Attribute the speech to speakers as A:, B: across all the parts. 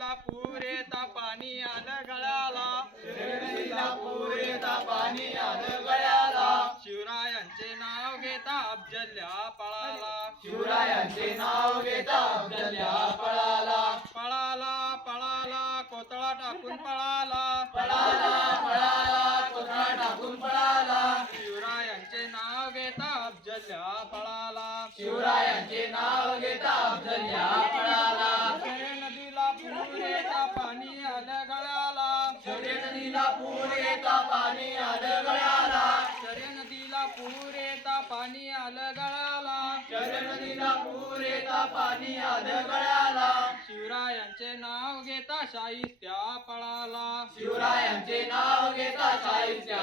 A: नदीला पूर येता पाणी आलं गळ्याला
B: नदीला पूर येता पाणी आलं गळ्याला
A: शिवरायांचे नाव घेता अफजल्या पळाला.
B: शिवरायांचे नाव घेता अफजल्या पळाला.
A: पळाला पळाला कोतळा टाकून पळाला.
B: पळाला पळाला कोथळा टाकून पळाला.
A: शिवरायांचे नाव घेता अफजल्या पळाला.
B: शिवरायांचे नाव घेता अफजल्या पळाला.
A: पाणी आलं गळ्याला शिवरायांचे नाव घेता शाहिस्त्या पळाला.
B: शिवरायांचे नाव घेता शाहीच्या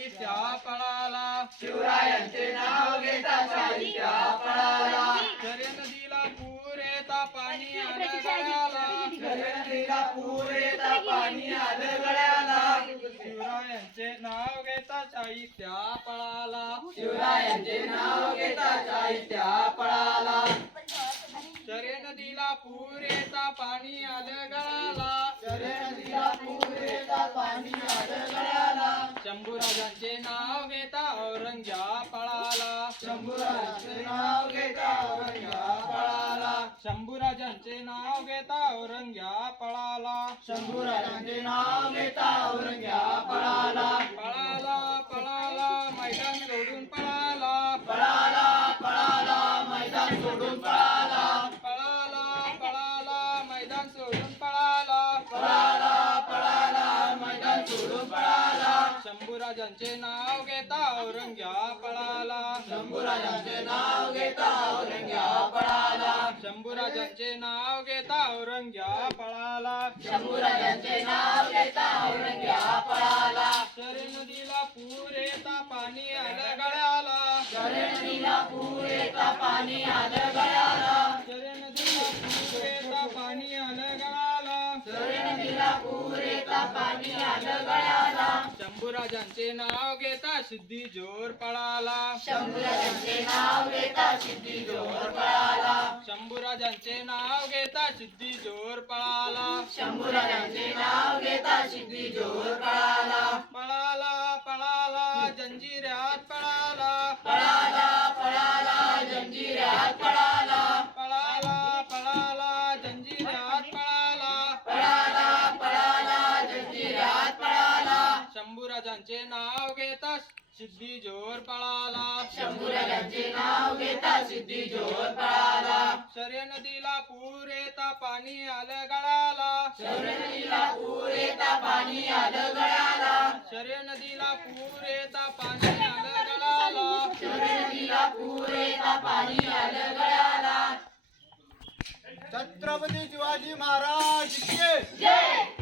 A: शाहिस्त्या पळाला
B: शिवरायांचे नाव घेता शाहीच्या पळाला
A: शर्य नदीला पूर येता पाणी आलं गळ्याला.
B: नदीला पूर येता पाणी आलं गळ्याला.
A: शिवरायांचे नाव घेता शाहिस्त्या पळाला
B: शिवरायांचे नाव घेता शाहीच्या पळाला
A: शर्य नदीला पूर येता पाणी आलं गळाला
B: नदीला पूर येता पाणी आलं
A: शंभूराजांचे नाव घेता औरंग्या पळाला.
B: शंभूराचे नाव घेता औरंग्या पळाला.
A: शंभूराजांचे नाव घेता औरंग्या पळाला.
B: शंभूराजांचे नाव घेता औरंग्या पळाला
A: शंभूराजांचे नाव घेता औरंग्या पळाला.
B: शंभूराजांचे नाव घेता औरंग्या पळाला.
A: शंभूराजांचे नाव घेता औरंग्या पळाला.
B: शंभूराजांचे नाव घेता औरंग्या पळाला.
A: शरी नदीला पूर येता पाणी आलं गळ्याला.
B: शर्य नदीला पूर येता पाणी आलं गळ्याला.
A: शंभूराजांचे नाव घेता सिद्धी जोर पळाला.
B: शंभूराजांचे नाव घेता सिद्धी जोर पळाला.
A: शंभूराजांचे नाव घेता सिद्धी जोर पळाला.
B: शंभूराजांचे नाव घेता सिद्धी जोर
A: शंभूराजांचे नाव घेता सिद्धी जोर पळाला.
B: शंभूराजांचे नाव घेता सिद्धी जोर पळाला.
A: शर्य नदीला पूर येता पाणी आलं गळाला.
B: शौर्य नदीला पूर येता पाणी आलं गळ्याला
A: शर्य नदीला पूर येता पाणी आलं गळाला.
B: शौर्य नदीला पूर येता पाणी आलं गळ्याला
A: छत्रपती शिवाजी महाराज की
B: जय!